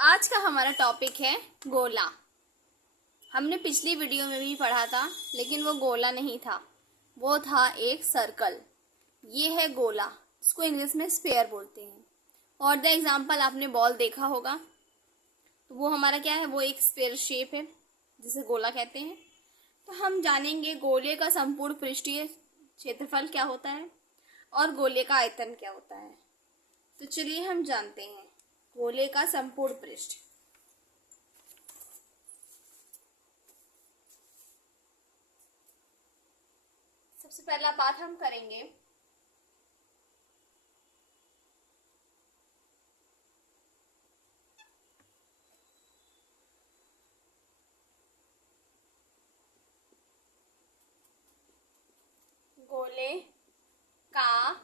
आज का हमारा टॉपिक है गोला। हमने पिछली वीडियो में भी पढ़ा था, लेकिन वो गोला नहीं था, वो था एक सर्कल। ये है गोला, इसको इंग्लिश में स्फेयर बोलते हैं। और द एग्जाम्पल आपने बॉल देखा होगा, तो वो हमारा क्या है, वो एक स्फेयर शेप है जिसे गोला कहते हैं। तो हम जानेंगे गोले का संपूर्ण पृष्ठीय क्षेत्रफल क्या होता है और गोले का आयतन क्या होता है। तो चलिए हम जानते हैं गोले का संपूर्ण पृष्ठ। सबसे पहला बात हम करेंगे गोले का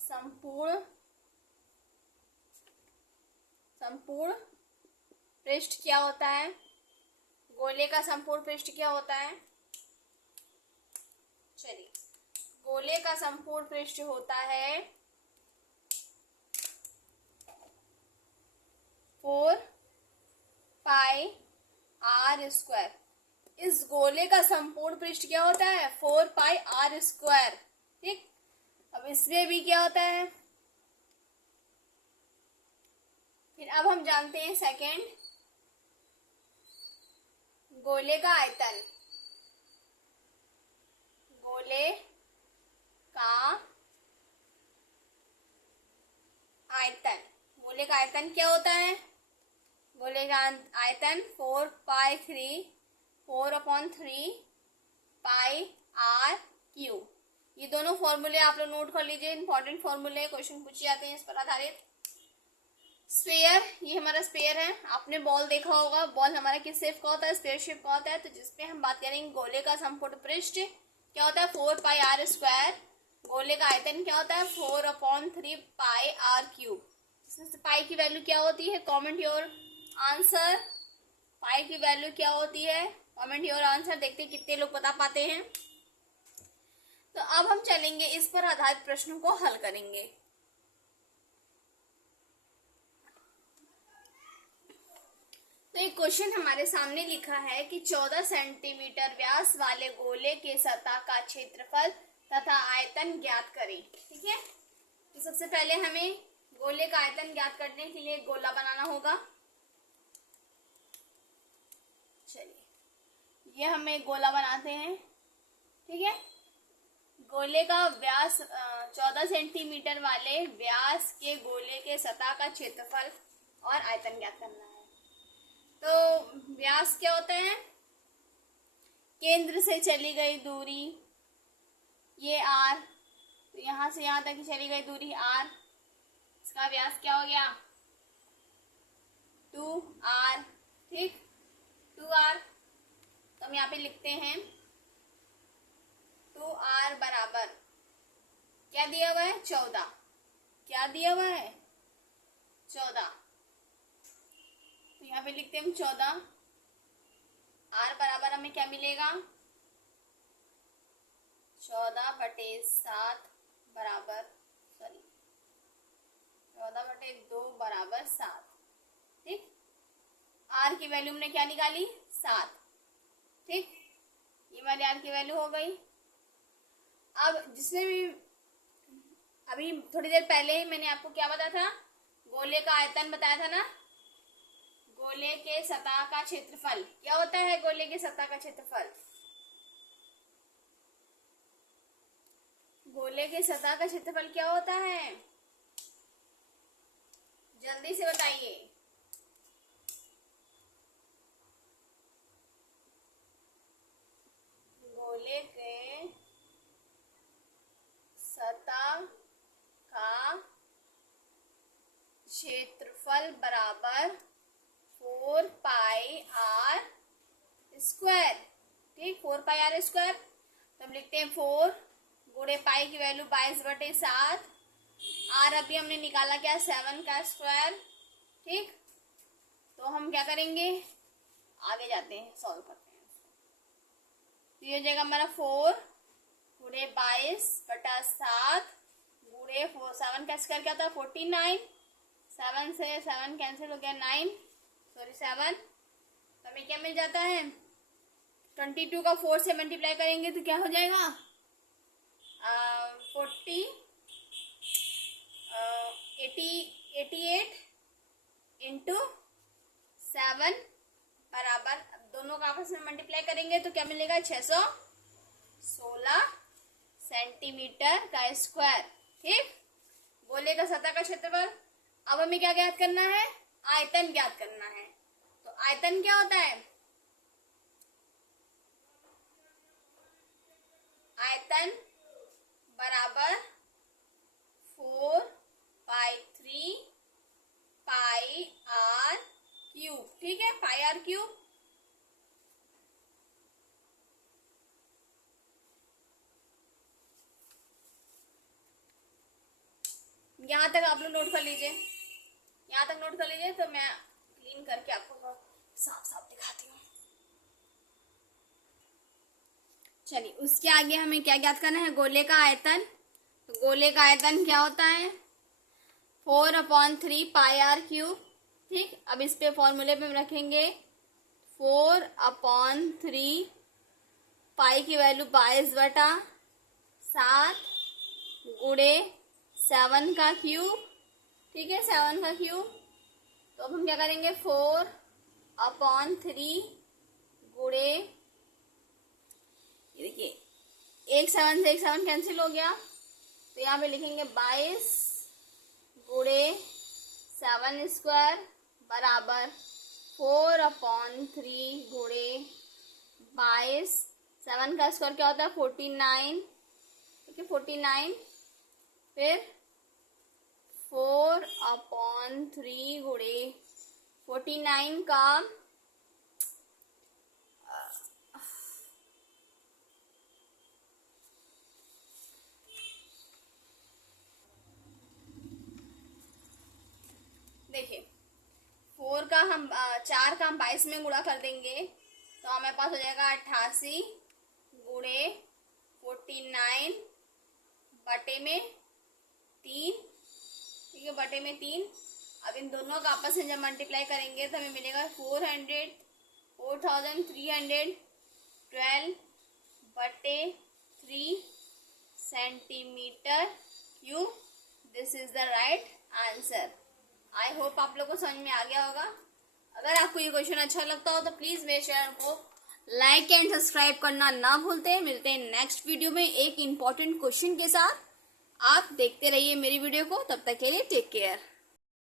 संपूर्ण पृष्ठ क्या होता है। गोले का संपूर्ण पृष्ठ क्या होता है। चलिए, गोले का संपूर्ण पृष्ठ होता है 4πr²। इस गोले का संपूर्ण पृष्ठ क्या होता है, 4πr²। ठीक, अब इसमें भी क्या होता है। फिर अब हम जानते हैं सेकंड, गोले का आयतन। गोले का आयतन, गोले का आयतन क्या होता है। गोले का आयतन 4/3 ये दोनों फॉर्मूले आप लोग नोट कर लीजिए, इंपॉर्टेंट फॉर्मूले, क्वेश्चन पूछे जाते हैं इस पर आधारित। स्फीयर, ये हमारा स्फीयर है। आपने बॉल देखा होगा, बॉल हमारा किस शेप का होता है, स्फीयर शेप का होता है। तो जिसपे हम बात करेंगे गोले का संपूर्ण पृष्ठ क्या होता है, 4πr²। गोले का आयतन क्या होता है, 4/3πr³। इसमें से पाई की वैल्यू क्या होती है, कॉमेंट योर आंसर। पाई की वैल्यू क्या होती है, कॉमेंट योर आंसर। देखते हैं कितने लोग बता पाते हैं। तो अब हम चलेंगे, इस पर आधारित प्रश्नों को हल करेंगे। तो एक क्वेश्चन हमारे सामने लिखा है कि 14 सेंटीमीटर व्यास वाले गोले के सतह का क्षेत्रफल तथा आयतन ज्ञात करें। ठीक है, तो सबसे पहले हमें गोले का आयतन ज्ञात करने के लिए गोला बनाना होगा। चलिए, ये हमें गोला बनाते हैं। ठीक है, गोले का व्यास 14 सेंटीमीटर वाले व्यास के गोले के सतह का क्षेत्रफल और आयतन ज्ञात करना है। तो व्यास क्या होता है, केंद्र से चली गई दूरी ये r, तो यहां से यहां तक की चली गई दूरी r, इसका व्यास क्या हो गया 2r। ठीक, 2r। तो हम यहाँ पे लिखते हैं 2r बराबर क्या दिया हुआ है, 14। क्या दिया हुआ है, 14। तो यहाँ पे लिखते हैं हम 14। r बराबर हमें क्या मिलेगा, 14/7 बराबर 14/2 बराबर 7। ठीक, r की वैल्यू हमने क्या निकाली, 7। ठीक, ये वाली r की वैल्यू हो गई। अब जिसमें भी अभी थोड़ी देर पहले ही मैंने आपको क्या बताया था, गोले का आयतन बताया था ना। गोले के सतह का क्षेत्रफल क्या होता है, गोले के सतह का क्षेत्रफल, गोले के सतह का क्षेत्रफल क्या होता है, जल्दी से बताइए। गोले के सतह का क्षेत्रफल बराबर 4πr²। ठीक, 4πr²। तो हम लिखते हैं 4 गुणे पाई की वैल्यू 22/7। r अभी हमने निकाला क्या, 7 का स्क्वायर। ठीक, तो हम क्या करेंगे, आगे जाते हैं, सॉल्व करते हैं। तो ये हो जाएगा हमारा 4 गुणे 22/7 गुणे 7 का स्क्वायर क्या होता है 49। 7 से 7 कैंसिल हो गया 9, सॉरी 7, तो हमें क्या मिल जाता है 22 का 4 से मल्टीप्लाई करेंगे तो क्या हो जाएगा 88 इंटू 7 बराबर, दोनों का आपस में मल्टीप्लाई करेंगे तो क्या मिलेगा 616 सेंटीमीटर का स्क्वायर। ठीक, गोले का सतह का क्षेत्रफल। अब हमें क्या ज्ञात करना है, आयतन ज्ञात करना है। तो आयतन क्या होता है, आयतन बराबर 4/3 पाई आर क्यूब। ठीक है, पाई आर क्यूब। यहां तक आप लोग नोट कर लीजिए, यहां तक नोट कर लीजिए, तो मैं क्लीन करके आपको साफ साफ दिखाती हूँ। चलिए, उसके आगे हमें क्या ज्ञात करना है, गोले का आयतन। तो गोले का आयतन क्या होता है 4/3 पाई आर क्यूब। ठीक, अब इस पे फॉर्मूले पे हम रखेंगे 4/3 पाई की वैल्यू 22/7 गुणे 7 का क्यूब। ठीक है, 7 का क्यूब। तो अब हम क्या करेंगे 4/3 गुणे, ये देखिए एक 7 से एक 7 कैंसिल हो गया, तो यहाँ पे लिखेंगे 22 गुणे 7 स्क्वायर बराबर 4/3 गुणे 22, 7 का स्क्वायर क्या होता है 49। ठीक है, 49, फिर 4/3 गुणे 49 का देखिए 4 का हम 4 का हम 22 में गुणा कर देंगे तो हमारे पास हो जाएगा 88 गुणे 49 बटे में 3। ठीक है, बटे में 3। अब इन दोनों का आपस में जब मल्टीप्लाई करेंगे तो हमें मिलेगा 4312 बटे 3 centimetre cube. This is the right answer. I hope आप लोगों को समझ में आ गया होगा। अगर आपको ये क्वेश्चन अच्छा लगता हो तो प्लीज मेरे चैनल को लाइक एंड सब्सक्राइब करना ना भूलते हैं। मिलते हैं नेक्स्ट वीडियो में एक इम्पोर्टेंट क्वेश्चन के साथ। आप देखते रहिए मेरी वीडियो को, तब तक के लिए टेक केयर।